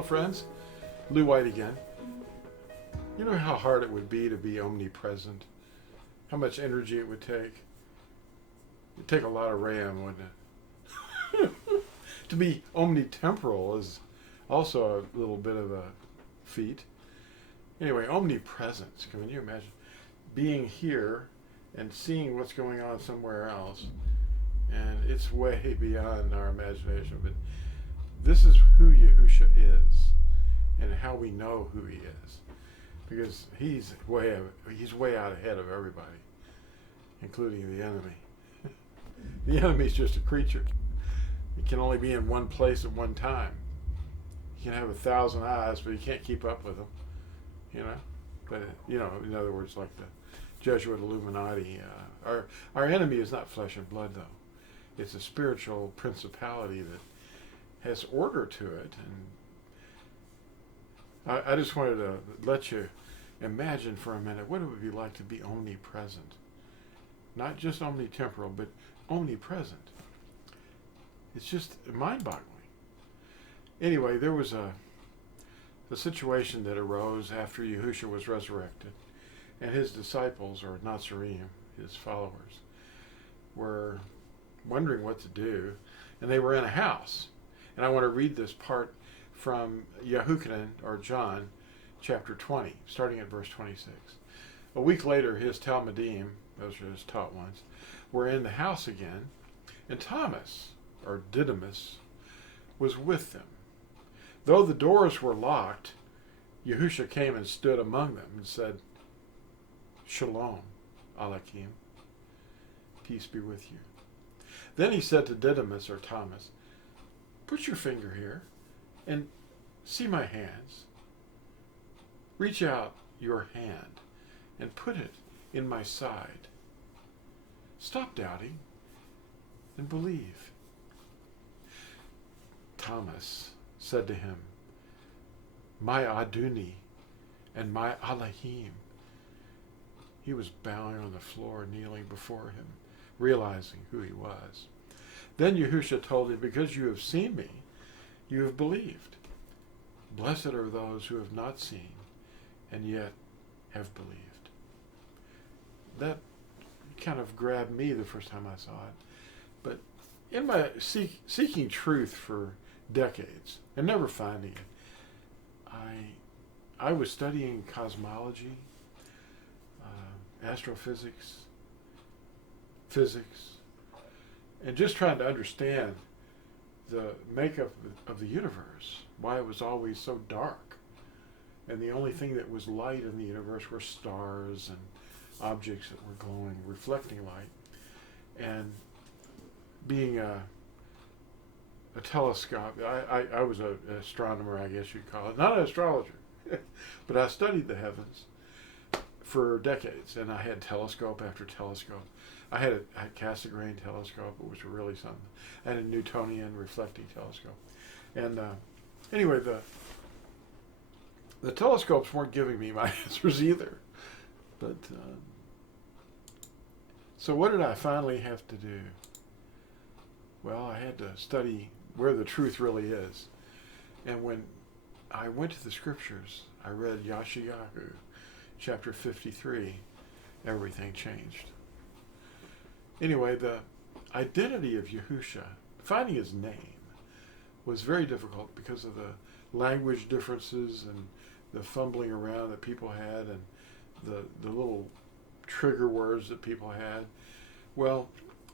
Hello, friends. Lou White again. You know how hard it would be to be omnipresent? How much energy it would take? It'd take a lot of RAM, wouldn't it? To be omnitemporal is also a little bit of a feat. Anyway, omnipresence. Can you imagine being here and seeing what's going on somewhere else? And it's way beyond our imagination. But this is who Yahusha is and how we know who he is. Because he's way out ahead of everybody, including the enemy. The enemy's just a creature. He can only be in one place at one time. He can have 1,000 eyes, but he can't keep up with them. You know? But, in other words, like the Jesuit Illuminati. Our enemy is not flesh and blood, though. It's a spiritual principality that has order to it. And I just wanted to let you imagine for a minute what it would be like to be omnipresent. Not just omnitemporal, but omnipresent. It's just mind-boggling. Anyway, there was a situation that arose after Yahusha was resurrected, and his disciples, or Natsarim, his followers, were wondering what to do, and they were in a house. And I want to read this part from Yahuchanan, or John, chapter 20, starting at verse 26. A week later, his Talmudim, those are his taught ones, were in the house again, and Thomas, or Didymus, was with them. Though the doors were locked, Yahusha came and stood among them and said, Shalom, Aleichem, peace be with you. Then he said to Didymus, or Thomas, put your finger here and see my hands. Reach out your hand and put it in my side. Stop doubting and believe. Thomas said to him, my Aduni and my Elohim. He was bowing on the floor, kneeling before him, realizing who he was. Then Yahusha told him, because you have seen me, you have believed. Blessed are those who have not seen and yet have believed. That kind of grabbed me the first time I saw it. But in my seeking truth for decades and never finding it, I was studying cosmology, astrophysics, physics, and just trying to understand the makeup of the universe, why it was always so dark. And the only thing that was light in the universe were stars and objects that were glowing, reflecting light. And being a telescope, I was an astronomer, I guess you'd call it. Not an astrologer, but I studied the heavens for decades, and I had telescope after telescope. I had a Cassegrain telescope, which was really something. I had a Newtonian reflecting telescope. And anyway, the telescopes weren't giving me my answers either. But so what did I finally have to do? Well, I had to study where the truth really is. And when I went to the scriptures, I read Yeshayahu, chapter 53, everything changed. Anyway, the identity of Yahusha, finding his name, was very difficult because of the language differences and the fumbling around that people had and the little trigger words that people had. Well,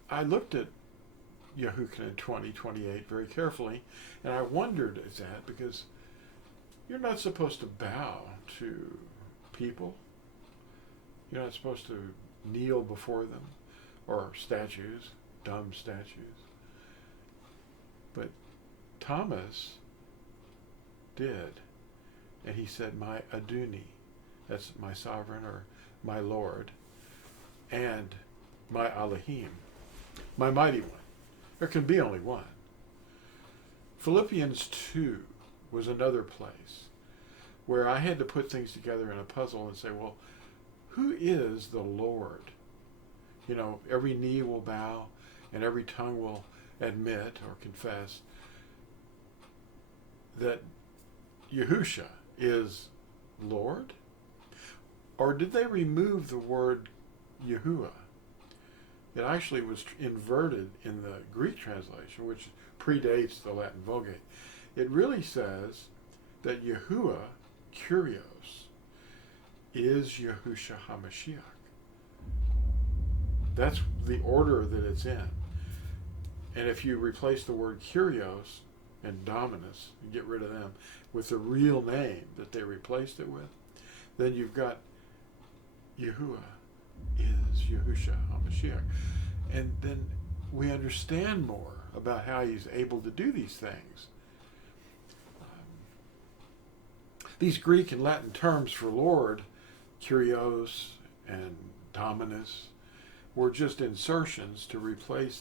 I looked at Yahuchanan 20:28 very carefully, and I wondered at that because you're not supposed to bow to people. You're not supposed to kneel before them, or statues, dumb statues. But Thomas did, and he said, my Aduni, that's my sovereign or my Lord, and my Elohim, my mighty one. There can be only one. Philippians 2 was another place where I had to put things together in a puzzle and say, well, who is the Lord? Every knee will bow and every tongue will admit or confess that Yahusha is Lord? Or did they remove the word Yahuwah? It actually was inverted in the Greek translation, which predates the Latin Vulgate. It really says that Yahuwah, Kyrios, is Yahusha HaMashiach. That's the order that it's in. And if you replace the word Kyrios and Dominus, you get rid of them, with the real name that they replaced it with, then you've got Yahuwah is Yahusha HaMashiach. And then we understand more about how he's able to do these things. These Greek and Latin terms for Lord, Kyrios and Dominus, were just insertions to replace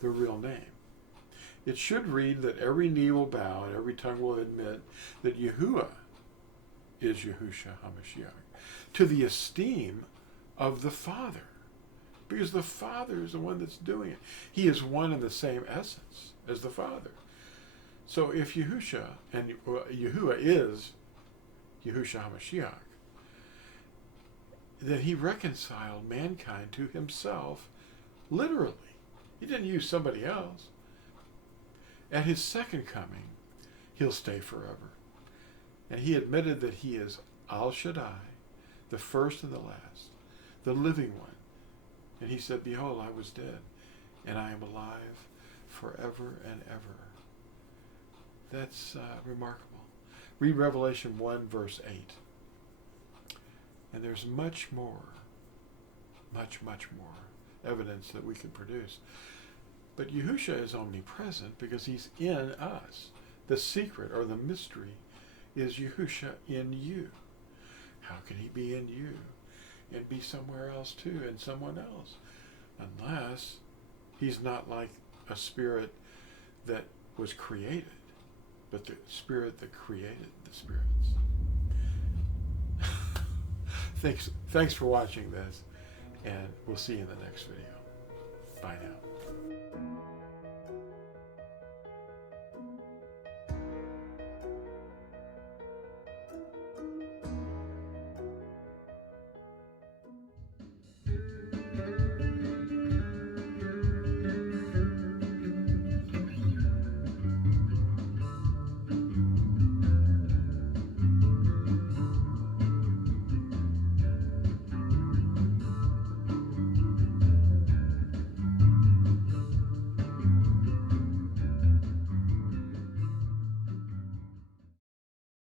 the real name. It should read that every knee will bow and every tongue will admit that Yahuwah is Yahusha HaMashiach, to the esteem of the Father, because the Father is the one that's doing it. He is one and the same essence as the Father. So if Yahusha and Yahuwah is Yahusha HaMashiach, then he reconciled mankind to himself literally. He didn't use somebody else. At his second coming, he'll stay forever. And he admitted that he is Al Shaddai, the first and the last, the living one. And he said, behold, I was dead, and I am alive forever and ever. That's remarkable. Read Revelation 1, verse 8. And there's much more evidence that we could produce. But Yahusha is omnipresent because he's in us. The secret or the mystery is Yahusha in you. How can he be in you and be somewhere else too, and someone else? Unless he's not like a spirit that was created, but the spirit that created the spirits. Thanks for watching this, and we'll see you in the next video. Bye now.